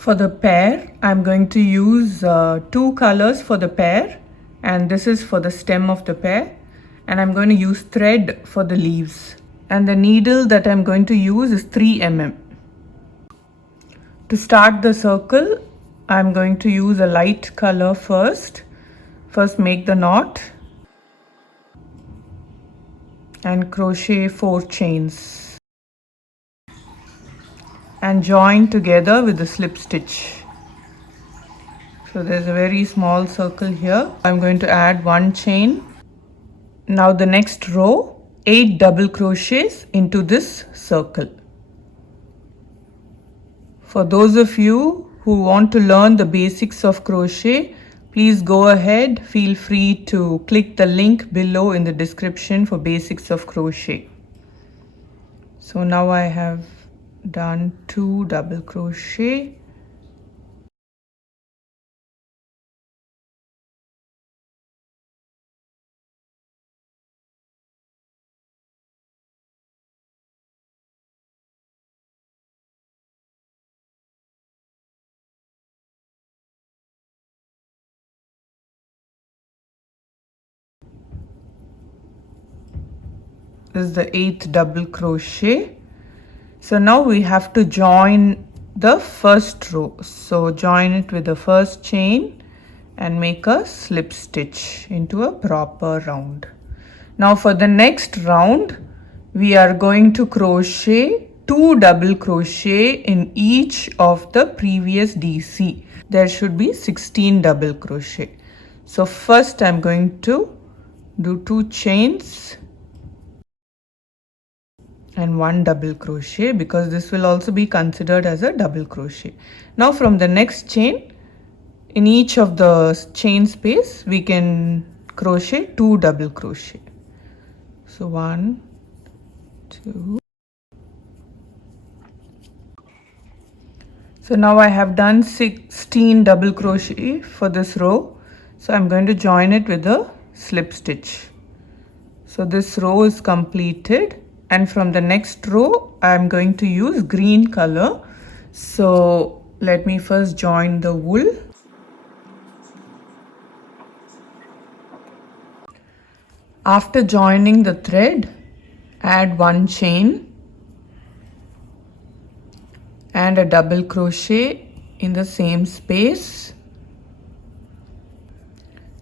For the pear, I'm going to use two colors for the pear, and this is for the stem of the pear, and I'm going to use thread for the leaves, and the needle that I'm going to use is 3 mm. To start the circle, I'm going to use a light color first. First make the knot and crochet 4 chains and join together with the slip stitch. So there's a very small circle here. I'm going to add 1 chain. Now the next row, 8 double crochets into this circle. For those of you who want to learn the basics of crochet, please go ahead, feel free to click the link below in the description for basics of crochet. So now I have done 2 double crochet. This is the 8th double crochet. So now we have to join the first row. So join it with the first chain and make a slip stitch into a proper round. Now for the next round, we are going to crochet 2 double crochet in each of the previous DC. There should be 16 double crochet. So first I'm going to do 2 chains and 1 double crochet, because this will also be considered as a double crochet. Now from the next chain, in each of the chain space we can crochet 2 double crochet. So 1, 2. So now I have done 16 double crochet for this row. So I'm going to join it with a slip stitch. So this row is completed. And from the next row, I'm going to use green color. So let me first join the wool. After joining the thread, add 1 chain and a double crochet in the same space.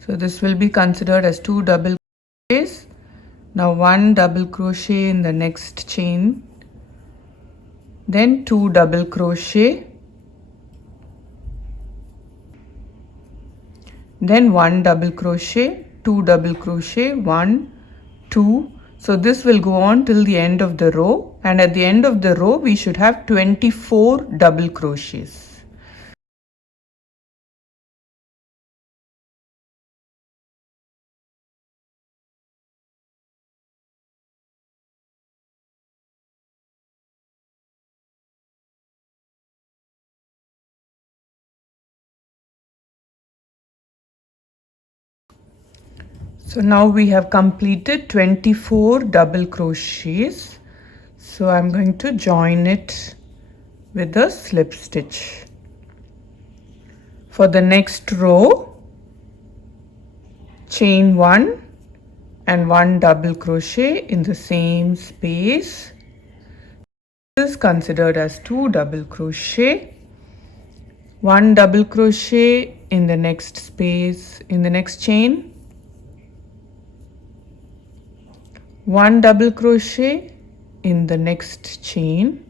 So this will be considered as 2 double crochets. Now 1 double crochet in the next chain, then 2 double crochet, then 1 double crochet, 2 double crochet, 1, 2. So this will go on till the end of the row, and at the end of the row we should have 24 double crochets. So now we have completed 24 double crochets. So I'm going to join it with a slip stitch. For the next row, chain 1 and 1 double crochet in the same space. This is considered as 2 double crochet. 1 double crochet in the next space, in the next chain. 1 double crochet in the next chain,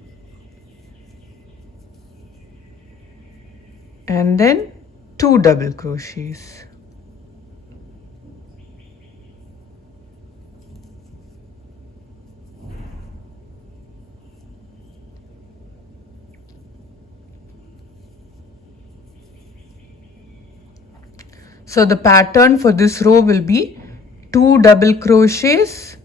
and then 2 double crochets. So the pattern for this row will be 2 double crochets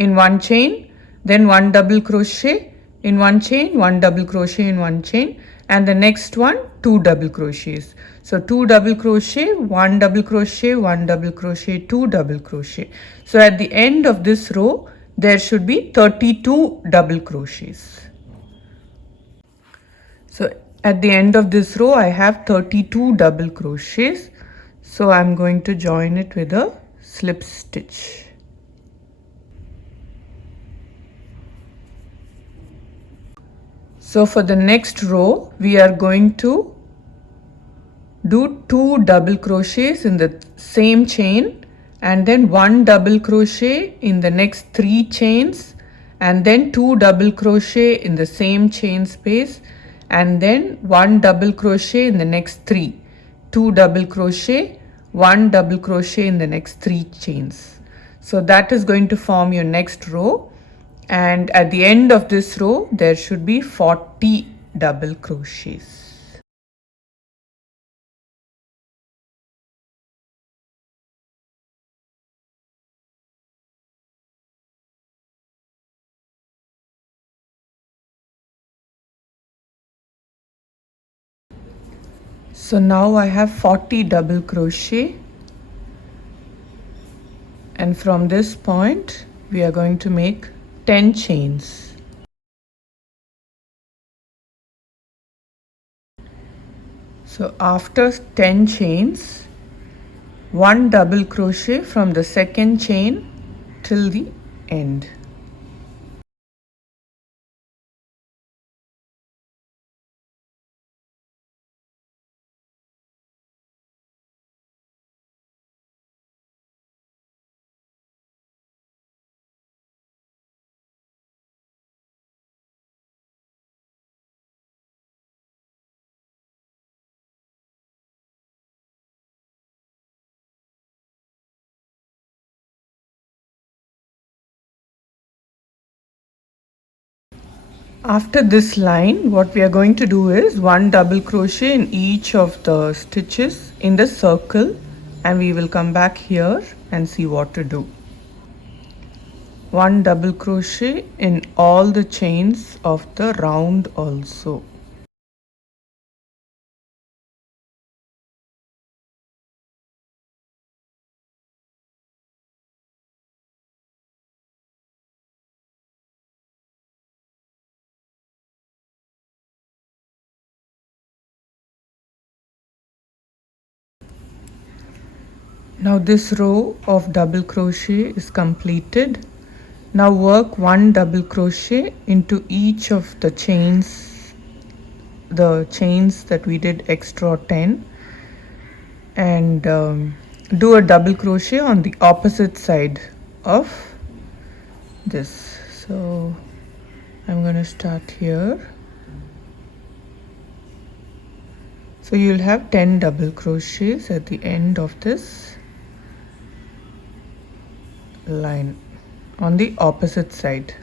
in 1 chain, then 1 double crochet in 1 chain, 1 double crochet in 1 chain, and the next one 2 double crochets. So 2 double crochet, 1 double crochet, 1 double crochet, 2 double crochet. So at the end of this row there should be 32 double crochets. So At the end of this row, I have 32 double crochets. So I'm going to join it with a slip stitch. So for the next row, we are going to do 2 double crochets in the same chain, and then 1 double crochet in the next 3 chains, and then 2 double crochet in the same chain space, and then 1 double crochet in the next 3, 2 double crochet, 1 double crochet in the next 3 chains. So that is going to form your next row, and at the end of this row there should be 40 double crochets. So now I have 40 double crochet, and from this point we are going to make 10 chains. So after 10 chains, 1 double crochet from the second chain till the end. After this line, what we are going to do is 1 double crochet in each of the stitches in the circle, and we will come back here and see what to do. 1 double crochet in all the chains of the round also. Now this row of double crochet is completed. Now work 1 double crochet into each of the chains that we did extra 10, and do a double crochet on the opposite side of this. So I'm going to start here. So you'll have 10 double crochets at the end of this line on the opposite side.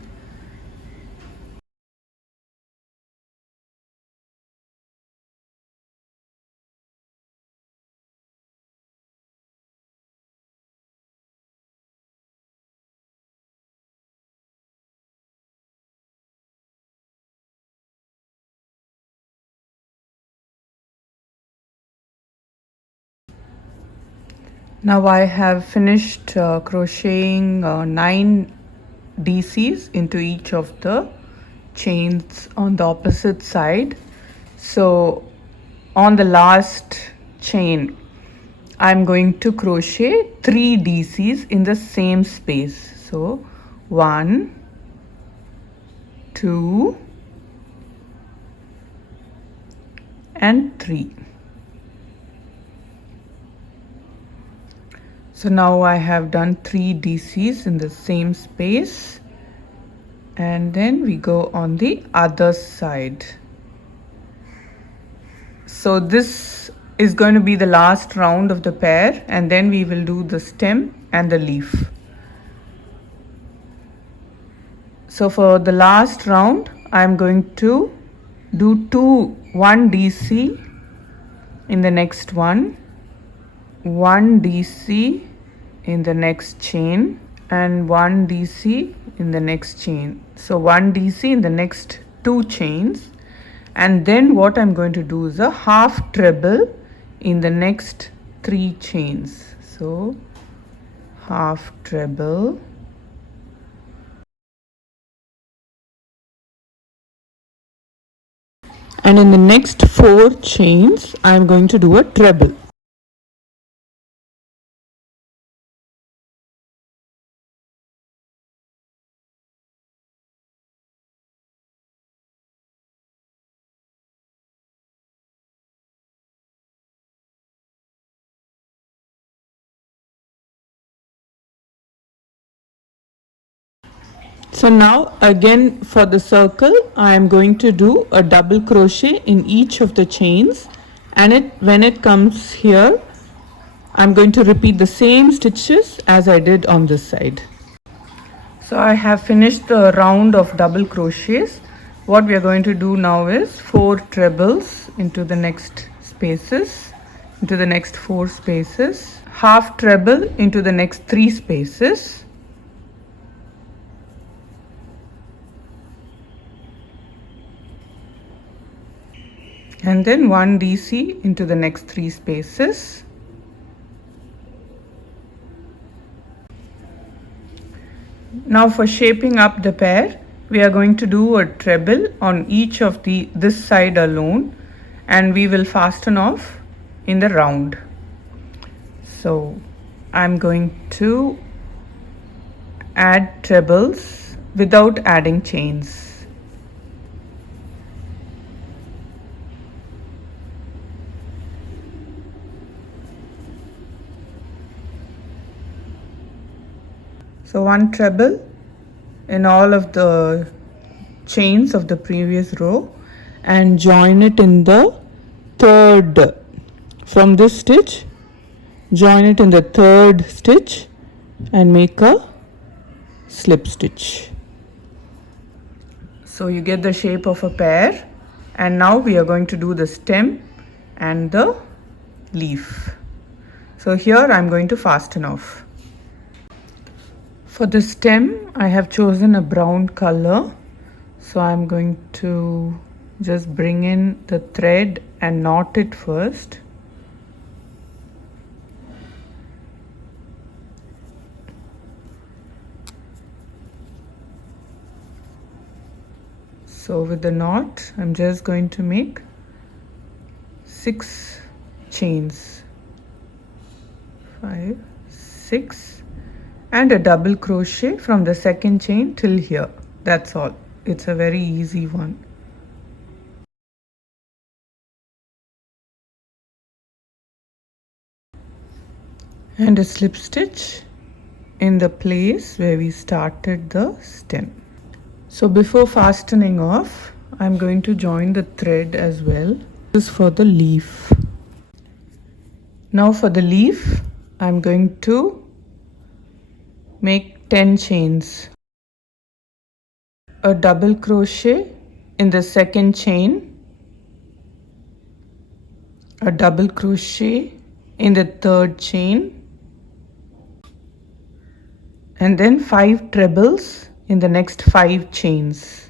Now I have finished crocheting 9 DCs into each of the chains on the opposite side. So on the last chain, I'm going to crochet 3 DCs in the same space. So 1, 2, and 3. So now I have done 3 DCs in the same space, and then we go on the other side. So this is going to be the last round of the pear, and then we will do the stem and the leaf. So for the last round, I'm going to do 1 DC in the next one, 1 DC in the next chain, and 1 DC in the next chain. So 1 DC in the next 2 chains, and then what I'm going to do is a half treble in the next 3 chains. So half treble, And in the next 4 chains I am going to do a treble. So now again for the circle I am going to do a double crochet in each of the chains, and when it comes here I'm going to repeat the same stitches as I did on this side. So I have finished the round of double crochets. What we are going to do now is 4 trebles into the next spaces, into the next 4 spaces, half treble into the next 3 spaces, and then 1 DC into the next 3 spaces. Now for shaping up the pear, we are going to do a treble on each of this side alone, and we will fasten off in the round. So I'm going to add trebles without adding chains. So 1 treble in all of the chains of the previous row, and join it in the third, from this stitch join it in the third stitch and make a slip stitch. So you get the shape of a pear, and now we are going to do the stem and the leaf. So here I'm going to fasten off. For the stem I have chosen a brown color, so I'm going to just bring in the thread and knot it first. So with the knot I'm just going to make 6 chains, 5, 6, and a double crochet from the second chain till here. That's all. It's a very easy one. And a slip stitch in the place where we started the stem. So before fastening off, I'm going to join the thread as well. This is for the leaf. Now for the leaf, I'm going to make 10 chains. A double crochet in the second chain, a double crochet in the third chain, and then 5 trebles in the next 5 chains.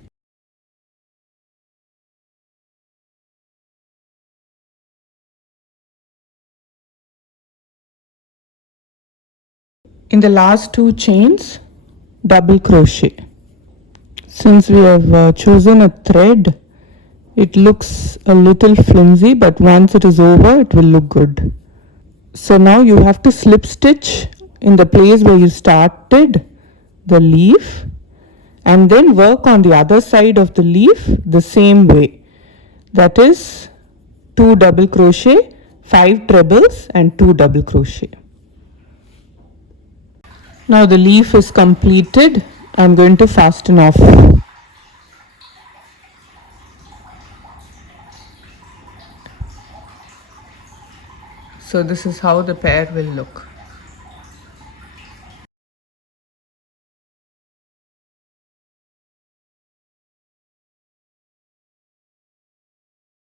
In the last 2 chains, double crochet. Since we have chosen a thread, it looks a little flimsy, but once it is over, it will look good. So now you have to slip stitch in the place where you started the leaf, and then work on the other side of the leaf the same way. That is 2 double crochet, 5 trebles and 2 double crochet. Now the leaf is completed. I'm going to fasten off. So this is how the pear will look.